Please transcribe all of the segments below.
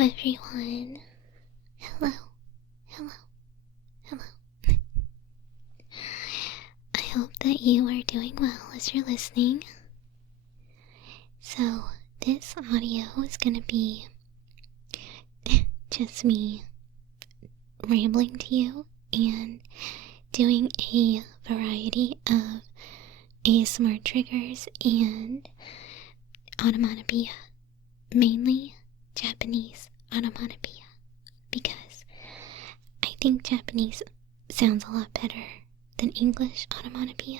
everyone. Hello, hello, hello. I hope that you are doing well as you're listening. So, this audio is gonna be just me rambling to you and doing a variety of ASMR triggers and onomatopoeia, mainly Japanese onomatopoeia, because I think Japanese sounds a lot better than English onomatopoeia.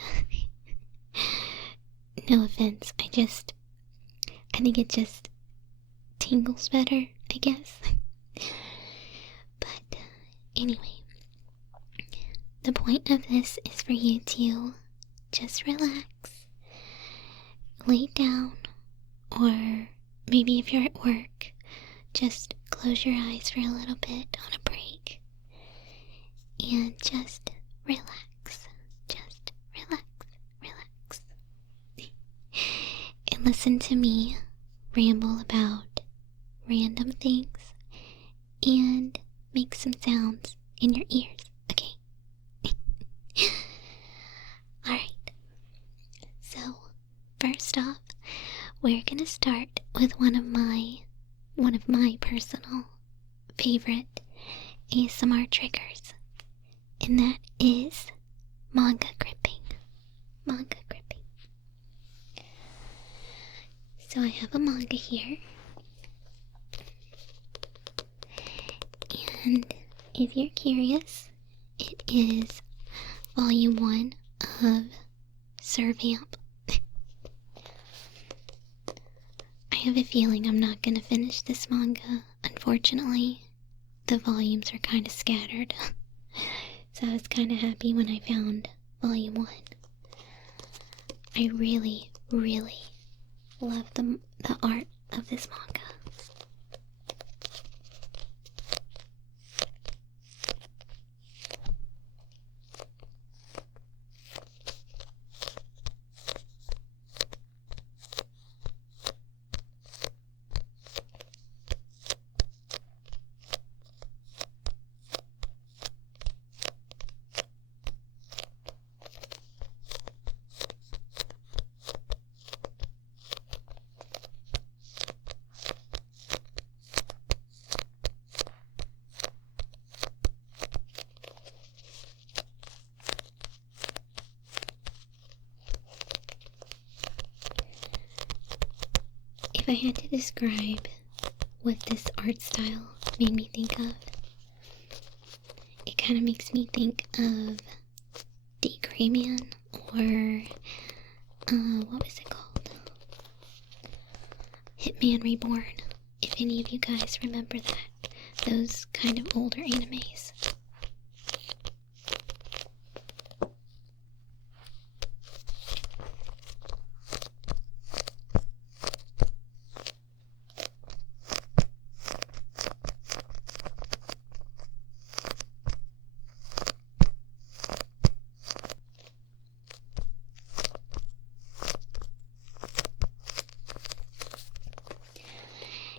No offense, I think it just tingles better, I guess. But anyway, the point of this is for you to just relax, lay down, or maybe if you're at work, just close your eyes for a little bit on a break and just relax. Just relax, relax. And listen to me ramble about random things and make some sounds in your ears, okay? Alright, so first off, we're gonna start with one of my personal favorite ASMR triggers, and that is manga gripping. Manga gripping. So I have a manga here, and if you're curious, it is volume 1 of Sir Vamp. I have a feeling I'm not gonna finish this manga. Unfortunately, the volumes are kind of scattered. So I was kind of happy when I found volume 1. I really, really love the art of this manga. If I had to describe what this art style made me think of, it kind of makes me think of The Gray Man, or what was it called? Hitman Reborn, if any of you guys remember that. Those kind of older animes.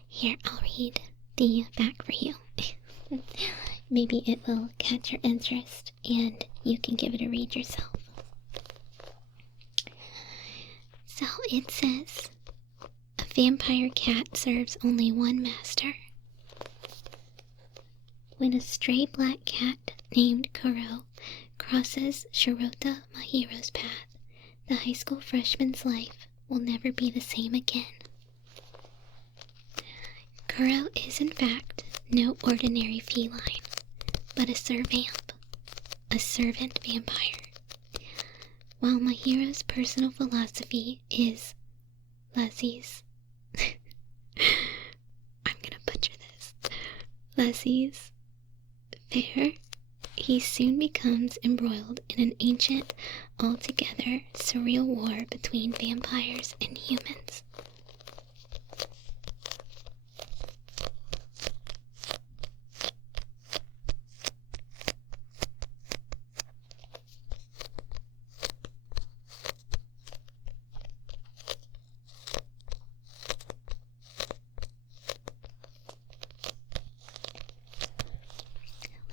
Here, I'll read the back for you. Maybe it will catch your interest and you can give it a read yourself. So it says, a vampire cat serves only one master. When a stray black cat named Kuro crosses Shirota Mahiro's path, the high school freshman's life will never be the same again. Kuro is in fact no ordinary feline, but a servamp, a servant vampire. While Mahiro's personal philosophy is laissez, I'm gonna butcher this, laissez faire, he soon becomes embroiled in an ancient, altogether surreal war between vampires and humans.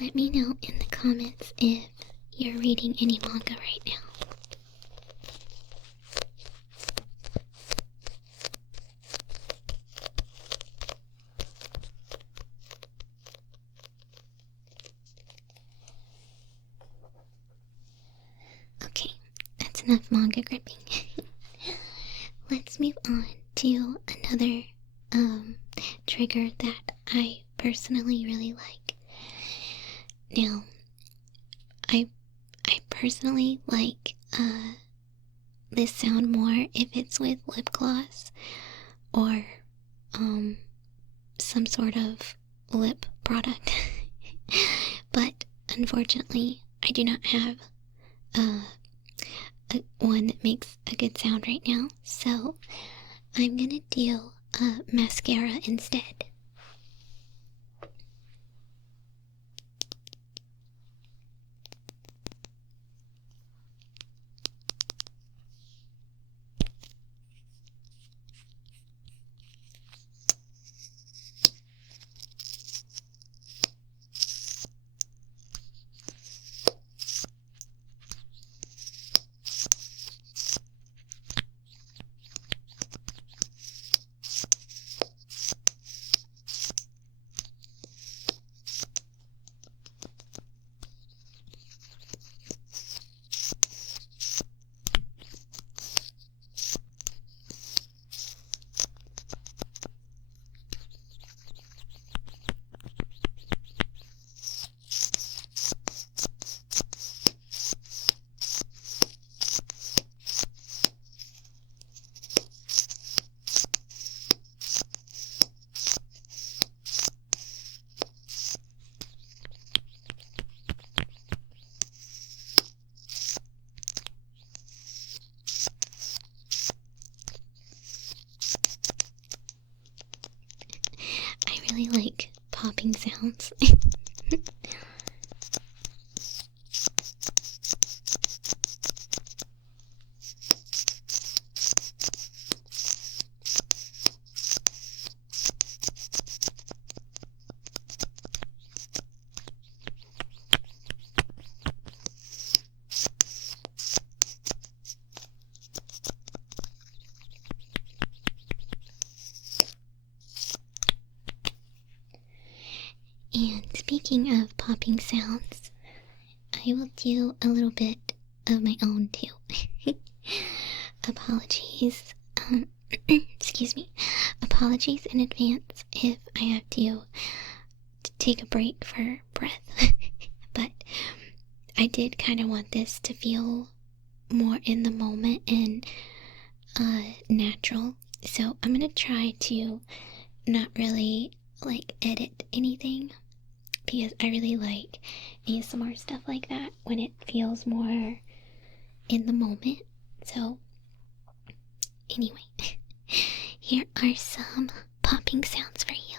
Let me know in the comments if you're reading any manga right now. Okay, that's enough manga gripping. Let's move on to another trigger that I personally really like. Now, I personally like this sound more if it's with lip gloss or some sort of lip product. But unfortunately, I do not have one that makes a good sound right now, so I'm gonna do mascara instead. I really like popping sounds. And speaking of popping sounds, I will do a little bit of my own too. Apologies, excuse me, apologies in advance if I have to take a break for breath. But I did kind of want this to feel more in the moment and natural, so I'm gonna try to not really like edit anything, because I really like ASMR stuff like that when it feels more in the moment. So anyway, here are some popping sounds for you.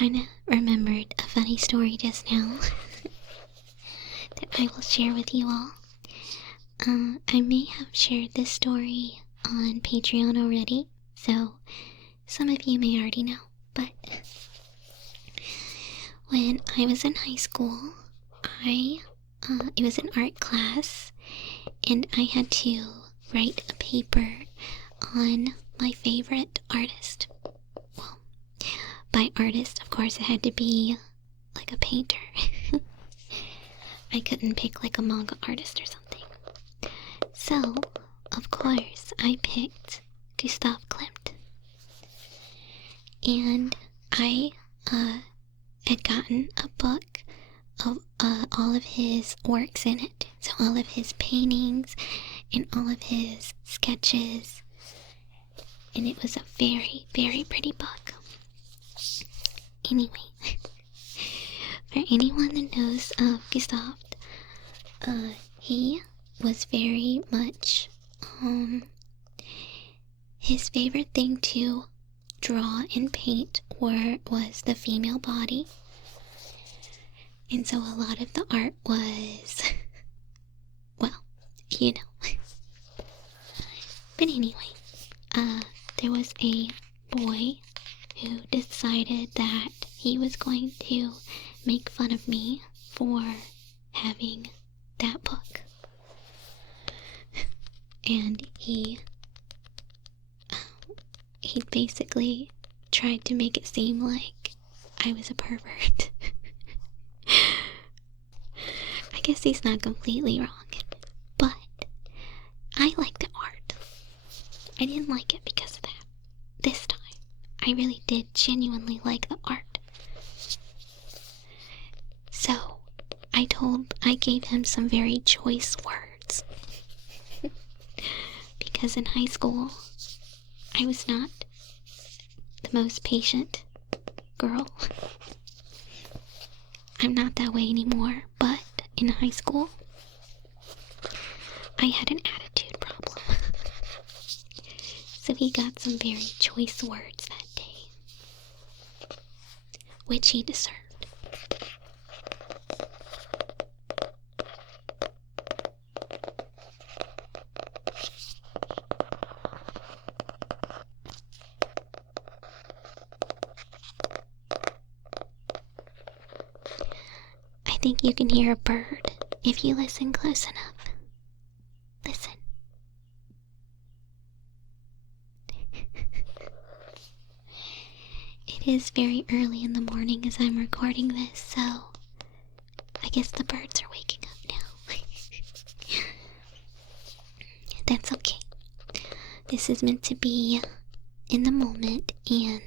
kind of remembered a funny story just now that I will share with you all. I may have shared this story on Patreon already, so some of you may already know, but when I was in high school, it was an art class, and I had to write a paper on my favorite artist. Well, by artist, of course, it had to be like a painter. I couldn't pick like a manga artist or something. So, of course, I picked Gustav Klimt. And I had gotten a book of all of his works in it. So all of his paintings and all of his sketches. And it was a very, very pretty book. Anyway, for anyone that knows of Gustav, he was very much, his favorite thing to draw and paint was the female body. And so a lot of the art was, well, you know. But anyway, there was a boy who decided that he was going to make fun of me for having that book. And he basically tried to make it seem like I was a pervert. I guess he's not completely wrong, but I like the art. I didn't like it because of that. This time, I really did genuinely like the art. So, I gave him some very choice words. Because in high school, I was not the most patient girl. I'm not that way anymore, but in high school, I had an attitude problem. So he got some very choice words that day, which he deserved. I think you can hear a bird if you listen close enough. Listen. It is very early in the morning as I'm recording this, so I guess the birds are waking up now. That's okay. This is meant to be in the moment and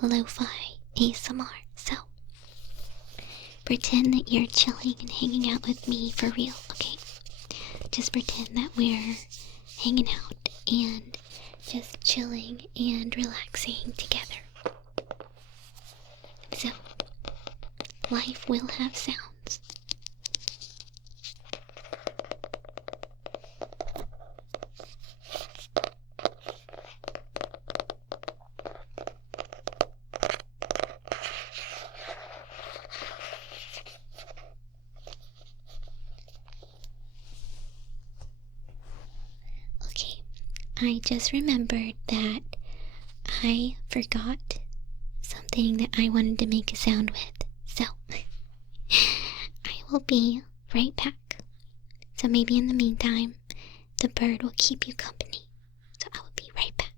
lo-fi ASMR, so pretend that you're chilling and hanging out with me for real, okay? Just pretend that we're hanging out and just chilling and relaxing together. So, life will have sounds. Okay, I just remembered that I forgot something that I wanted to make a sound with, so I will be right back. So maybe in the meantime, the bird will keep you company, so I will be right back.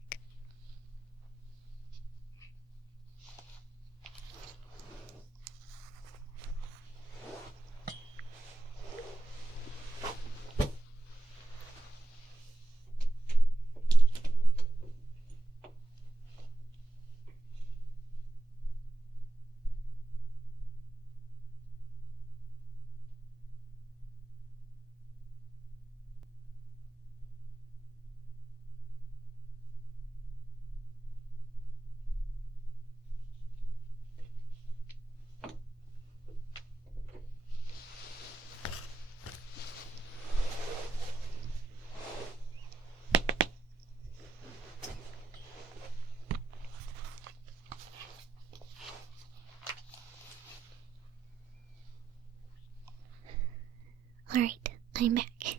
I'm back.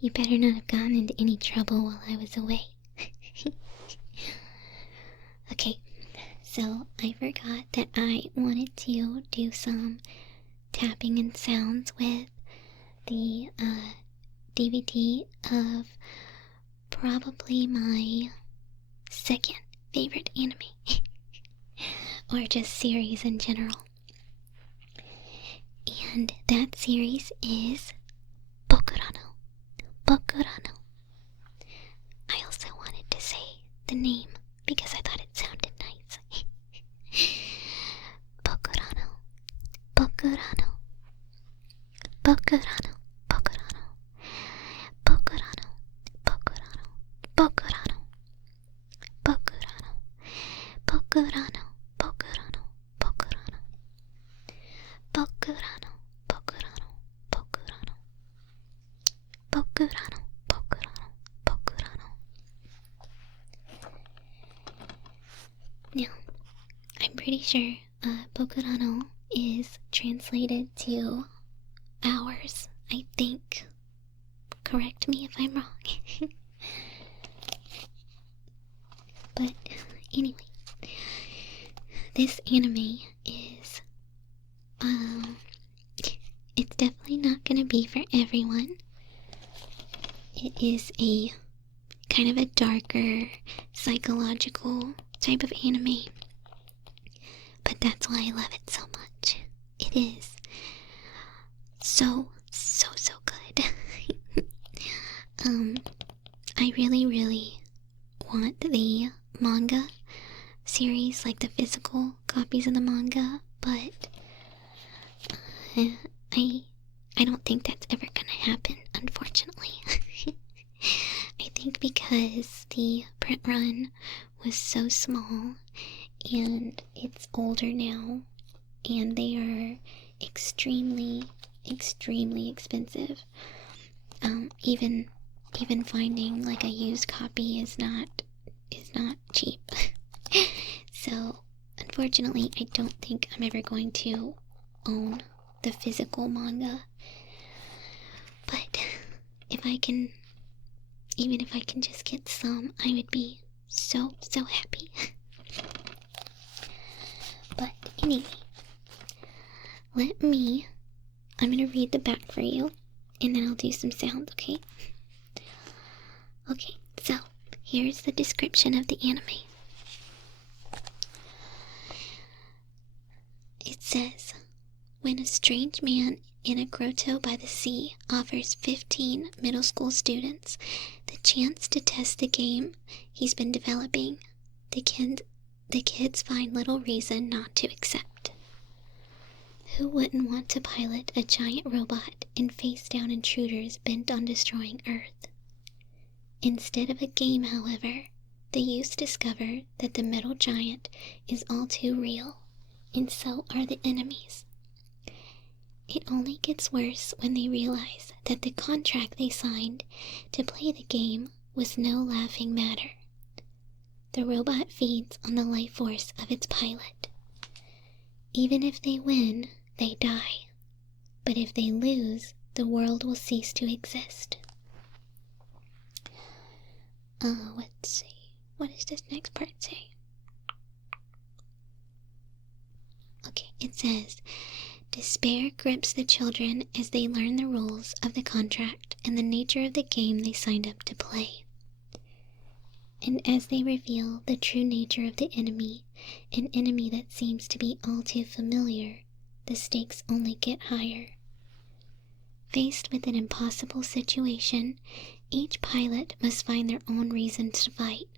You better not have gotten into any trouble while I was away. Okay, so I forgot that I wanted to do some tapping and sounds with the DVD of probably my second favorite anime. Or just series in general. And that series is Bokurano. Bokurano. I also wanted to say the name because I thought it sounded nice. Bokurano. Bokurano. Bokurano. Bokurano. Bokurano. Bokurano. Bokurano. Bokurano. Bokurano. Bokurano. Bokurano. Bokurano. Bokurano. Bokurano. Bokurano. Bokurano. Bokurano. Now, I'm pretty sure Bokurano is translated to hours, I think. Correct me if I'm wrong. But anyway, this anime is, it's definitely not gonna be for everyone. It is a kind of a darker, psychological type of anime. But that's why I love it so much. It is so good. I really want the manga series, like the physical copies of the manga, but I don't think that's ever gonna happen, unfortunately. I think because the print run was so small and it's older now and they are extremely expensive. Even finding like a used copy is not cheap. So unfortunately I don't think I'm ever going to own the physical manga. But even if I can just get some, I would be so happy. But anyway, I'm gonna read the back for you, and then I'll do some sounds, okay? Okay, so here's the description of the anime. It says, when a strange man in a grotto by the sea offers 15 middle school students the chance to test the game he's been developing, the kids find little reason not to accept. Who wouldn't want to pilot a giant robot and face down intruders bent on destroying Earth? Instead of a game, however, the youths discover that the metal giant is all too real, and so are the enemies. It only gets worse when they realize that the contract they signed to play the game was no laughing matter. The robot feeds on the life force of its pilot. Even if they win, they die. But if they lose, the world will cease to exist. Let's see. What does this next part say? Okay, it says, despair grips the children as they learn the rules of the contract and the nature of the game they signed up to play. And as they reveal the true nature of the enemy, an enemy that seems to be all too familiar, the stakes only get higher. Faced with an impossible situation, each pilot must find their own reasons to fight,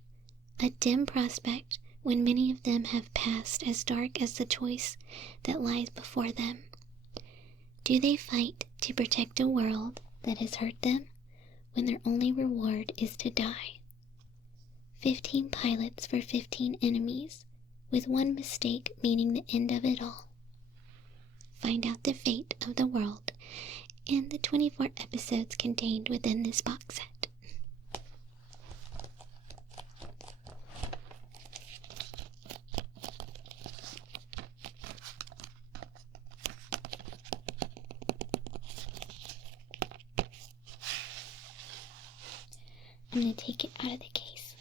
a dim prospect when many of them have passed as dark as the choice that lies before them. Do they fight to protect a world that has hurt them when their only reward is to die? 15 pilots for 15 enemies, with one mistake meaning the end of it all. Find out the fate of the world in the 24 episodes contained within this box set. I'm going to take it out of the case.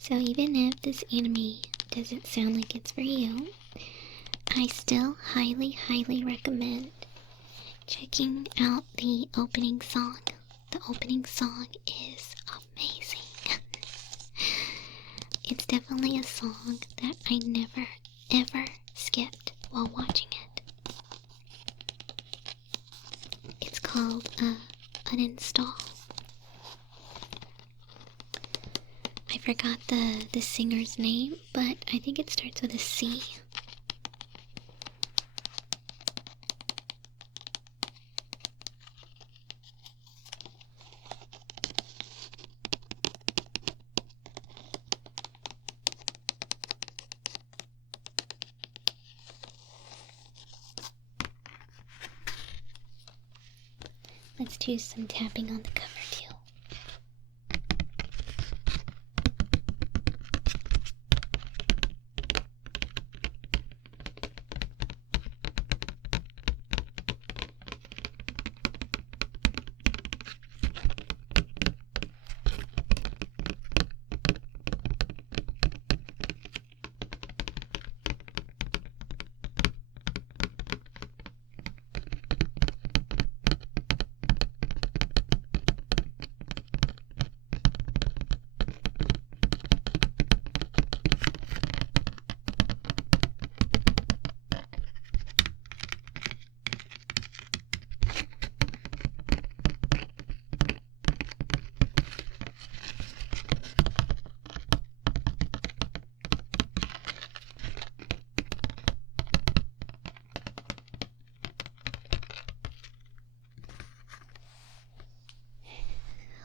So even if this anime doesn't sound like it's for you, I still highly recommend checking out the opening song. The opening song is amazing. It's definitely a song that I never ever skipped while watching it. It's called Uninstall. I forgot the singer's name, but I think it starts with a C. Let's do some tapping on the cover too.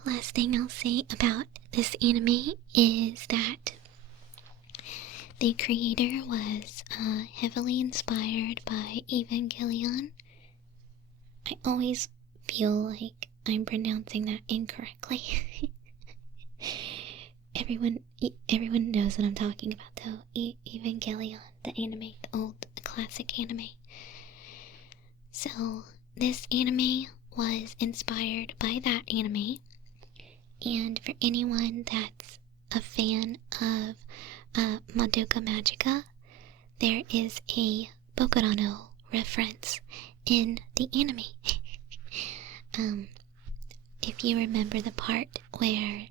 Last thing I'll say about this anime is that the creator was heavily inspired by Evangelion. I always feel like I'm pronouncing that incorrectly. Everyone knows what I'm talking about though. Evangelion, the anime, the old classic anime. So this anime was inspired by that anime. And for anyone that's a fan of Madoka Magica, there is a Bokurano reference in the anime. If you remember the part where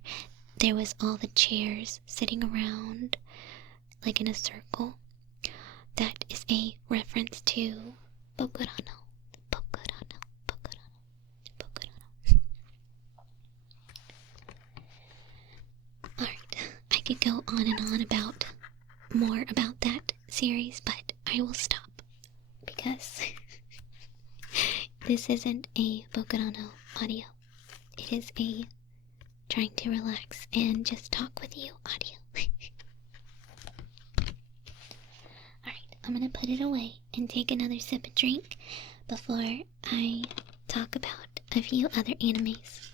there was all the chairs sitting around like in a circle, that is a reference to Bokurano. I could go on and on about more about that series, but I will stop because this isn't a Bokurano audio. It is a trying to relax and just talk with you audio. Alright, I'm gonna put it away and take another sip of drink before I talk about a few other animes.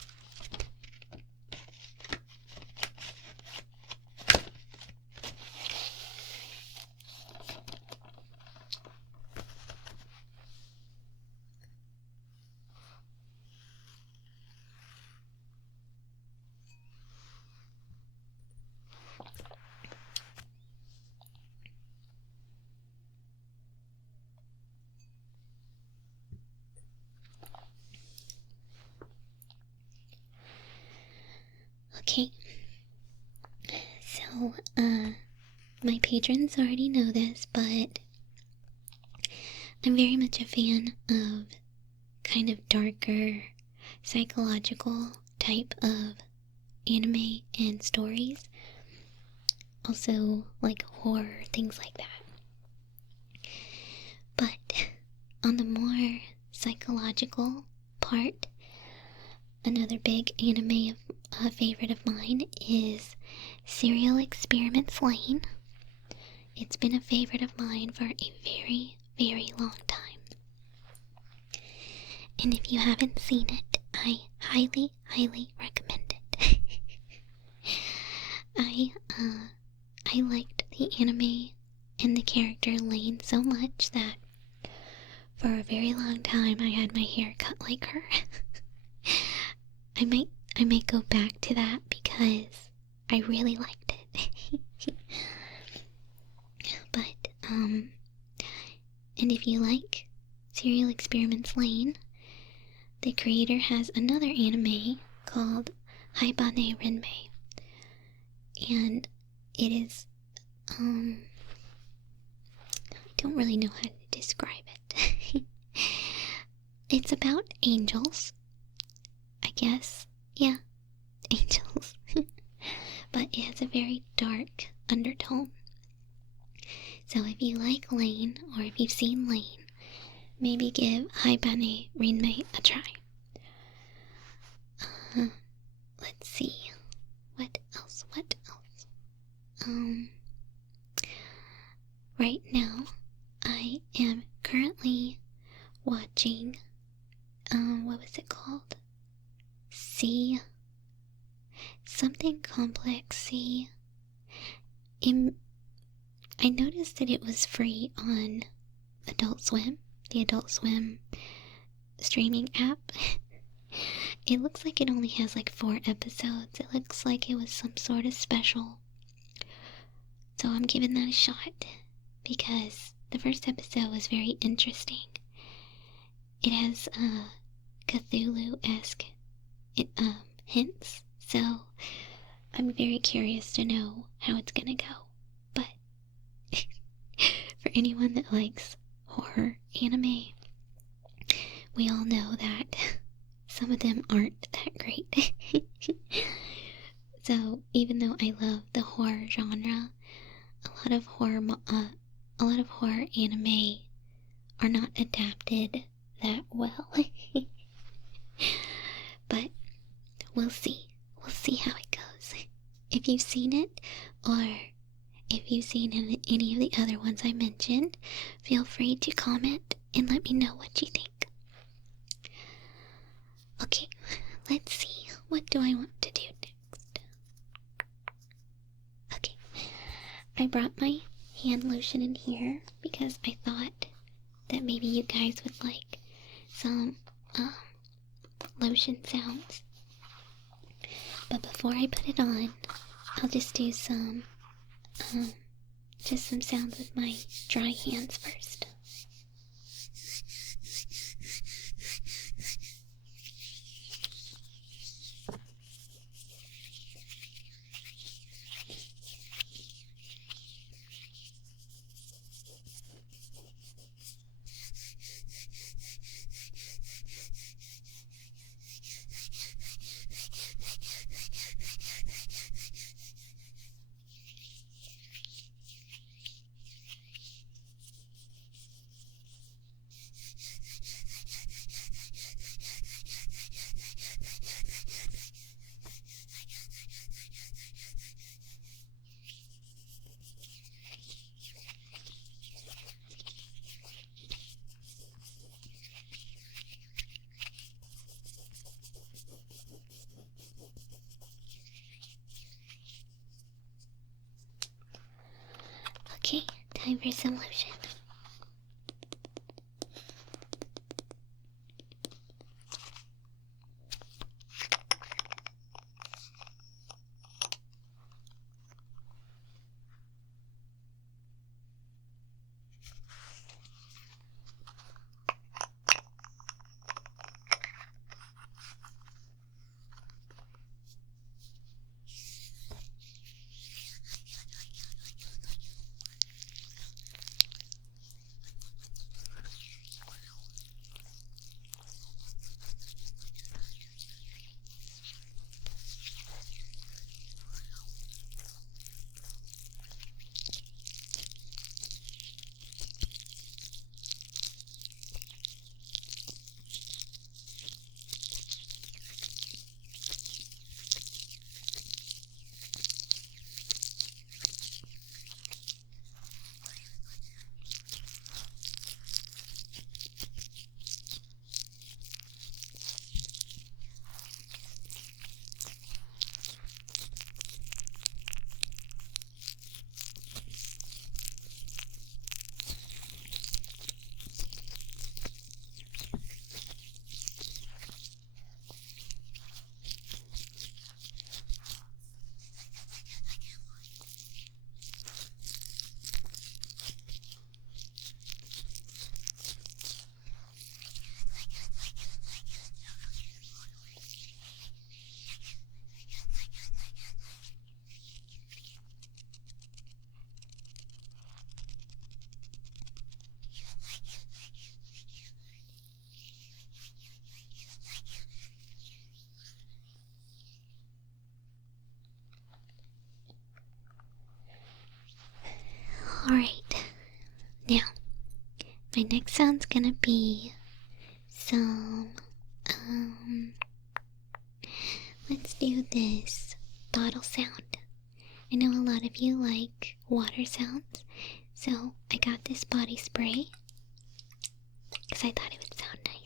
Okay, so, my patrons already know this, but I'm very much a fan of kind of darker, psychological type of anime and stories. Also, like horror, things like that. But on the more psychological part, another big anime favorite of mine is Serial Experiments Lane. It's been a favorite of mine for a very, very long time. And if you haven't seen it, I highly, highly recommend it. I liked the anime and the character Lane so much that for a very long time I had my hair cut like her. I might go back to that because I really liked it. But, and if you like Serial Experiments Lane, the creator has another anime called Haibane Renmei. And it is, I don't really know how to describe it. It's about angels, I guess. Yeah, angels. But it has a very dark undertone. So if you like Lane, or if you've seen Lane, maybe give Haibane Renmei a try. Let's see. What else? Right now, I am currently watching, what was it called? Something complex. I noticed that it was free on Adult Swim, the Adult Swim streaming app. It looks like it only has like 4 episodes. It looks like it was some sort of special. So I'm giving that a shot because the first episode was very interesting. It has Cthulhu-esque hints, so I'm very curious to know how it's gonna go. But for anyone that likes horror anime, we all know that some of them aren't that great. So even though I love the horror genre, a lot of horror anime are not adapted that well. But we'll see how it goes. If you've seen it, or if you've seen any of the other ones I mentioned, feel free to comment and let me know what you think. Okay, let's see. What do I want to do next? Okay, I brought my hand lotion in here because I thought that maybe you guys would like some lotion sounds. But before I put it on, I'll just do some sounds with my dry hands first. Okay, time for some lotion. Alright, now, my next sound's gonna be some, let's do this bottle sound. I know a lot of you like water sounds, so I got this body spray because I thought it would sound nice.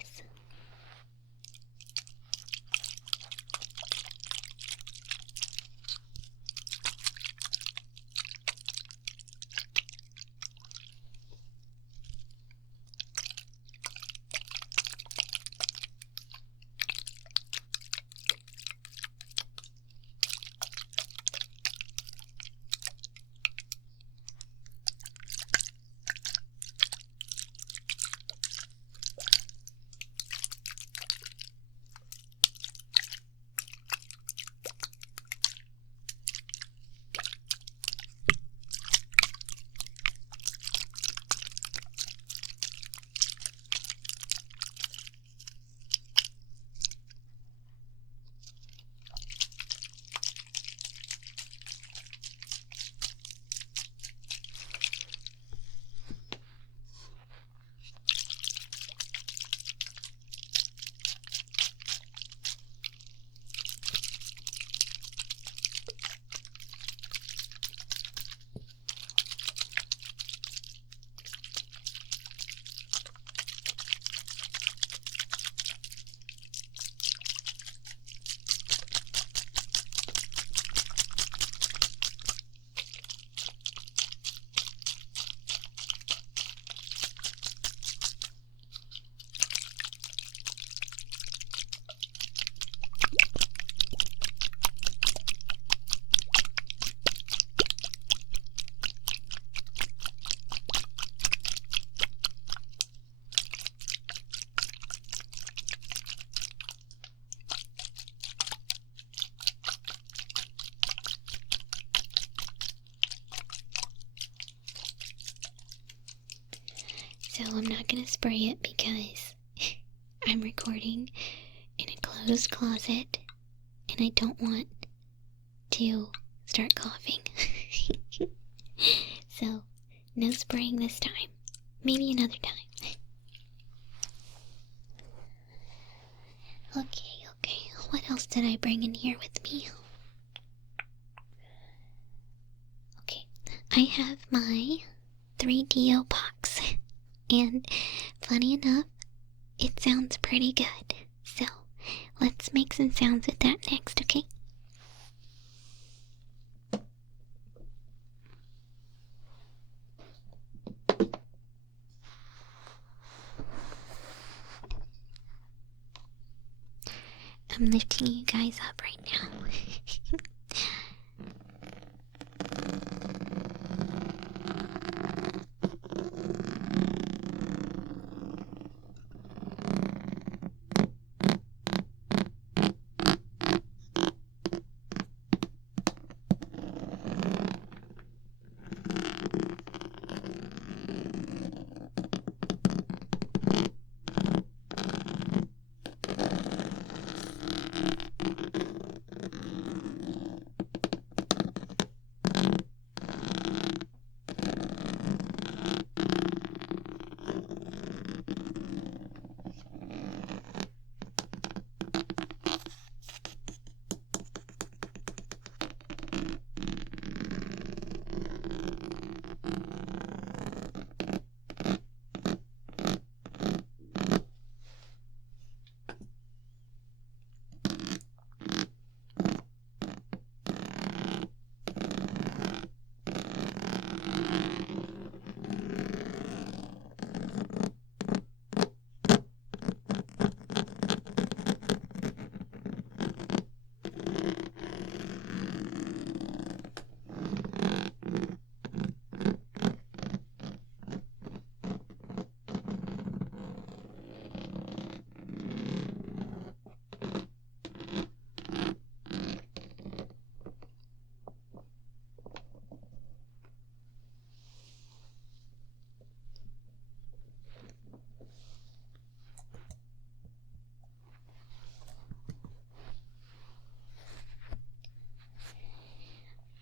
So I'm not gonna spray it because I'm recording in a closed closet and I don't want to start coughing. So no spraying this time. Maybe another time. Okay. What else did I bring in here with me? Okay, I have my 3DO box. And funny enough, it sounds pretty good. So let's make some sounds with that next, okay? I'm lifting you guys up right now.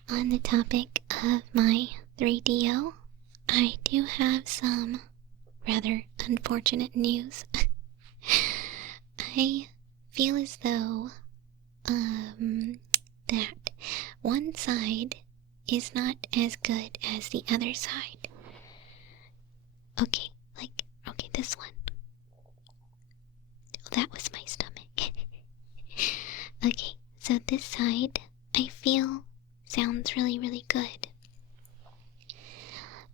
On the topic of my 3DO, I do have some rather unfortunate news. I feel as though, that one side is not as good as the other side. Okay, this one. Oh, that was my stomach. Okay, so this side, I feel, sounds really, really good.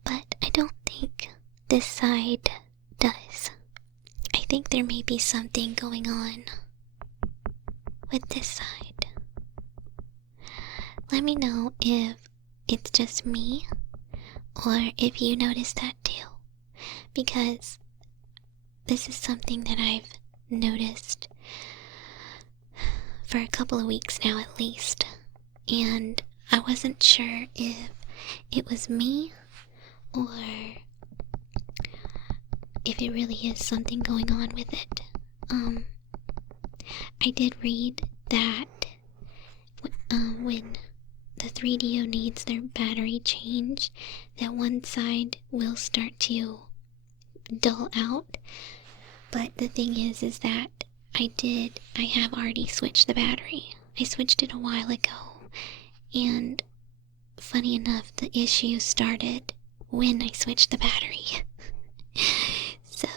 But I don't think this side does. I think there may be something going on with this side. Let me know if it's just me or if you notice that too, because this is something that I've noticed for a couple of weeks now at least, and I wasn't sure if it was me or if it really is something going on with it. I did read that when the 3DO needs their battery changed, that one side will start to dull out. But the thing is that I have already switched the battery. I switched it a while ago, and funny enough, the issue started when I switched the battery. So,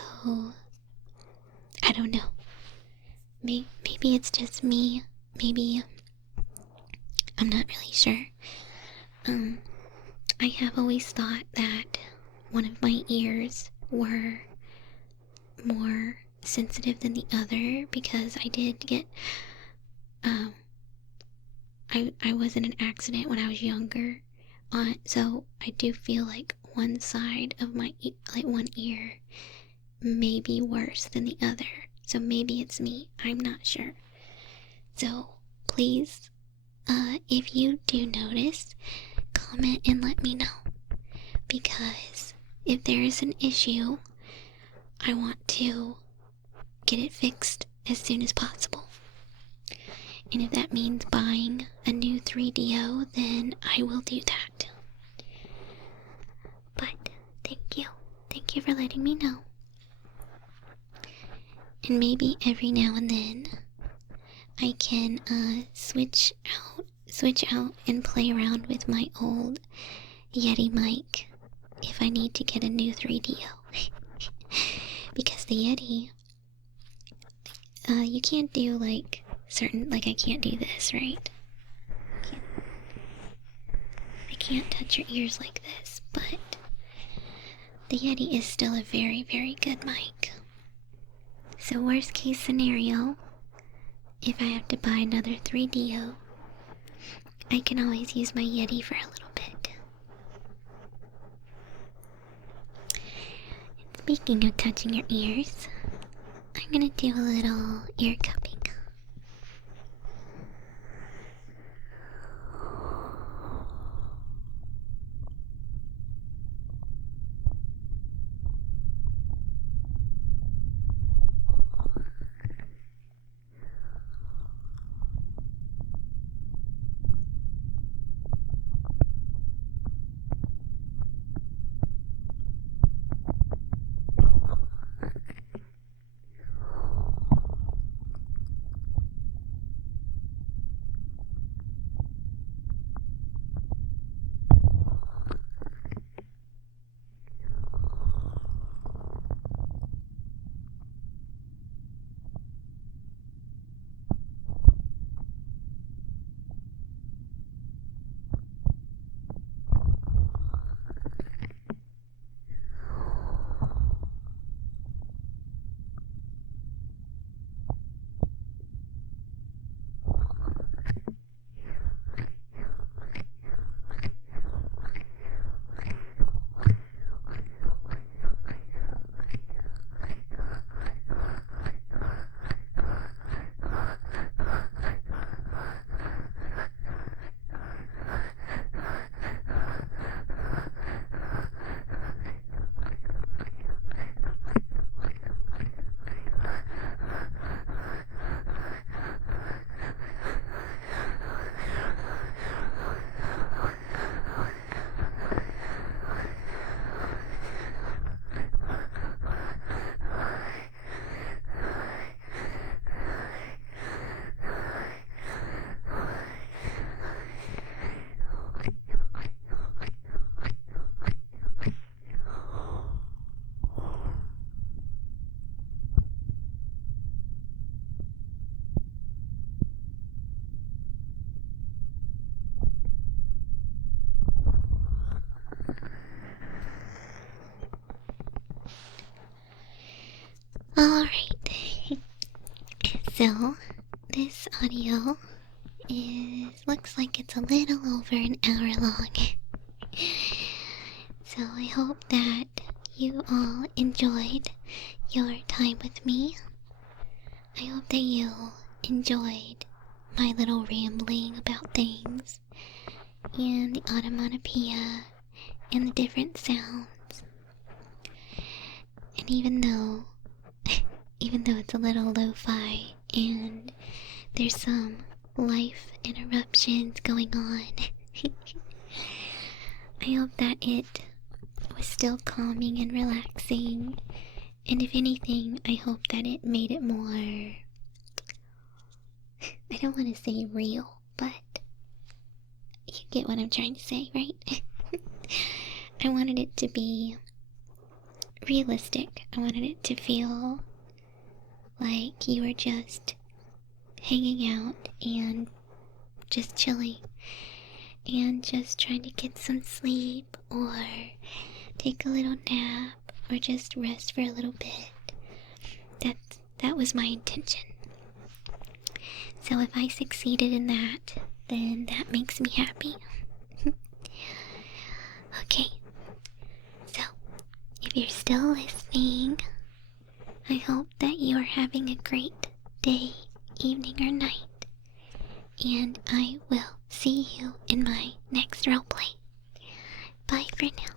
I don't know. Maybe it's just me. Maybe, I'm not really sure. I have always thought that one of my ears were more sensitive than the other, because I did get, I was in an accident when I was younger, so I do feel like one side of my, one ear may be worse than the other. So maybe it's me, I'm not sure. So please, if you do notice, comment and let me know, because if there is an issue, I want to get it fixed as soon as possible. And if that means buying a new 3DO, then I will do that. But thank you for letting me know. And maybe every now and then I can switch out and play around with my old Yeti mic if I need to get a new 3DO. Because the Yeti, you can't do like I can't do this, right? I can't touch your ears like this, but the Yeti is still a very, very good mic. So worst case scenario, if I have to buy another 3DO, I can always use my Yeti for a little bit. Speaking of touching your ears, I'm gonna do a little ear cupping. Alright. So, this audio looks like it's a little over an hour long. So I hope that you all enjoyed your time with me. I hope that you enjoyed my little rambling about things and the onomatopoeia and the different sounds. And even though it's a little lo-fi and there's some life interruptions going on, I hope that it was still calming and relaxing. And if anything, I hope that it made it more, I don't want to say real, but you get what I'm trying to say, right? I wanted it to be realistic. I wanted it to feel like you were just hanging out and just chilling and just trying to get some sleep or take a little nap or just rest for a little bit. That was my intention. So if I succeeded in that, then that makes me happy. Okay, so if you're still listening, I hope that you are having a great day, evening, or night, and I will see you in my next roleplay. Bye for now.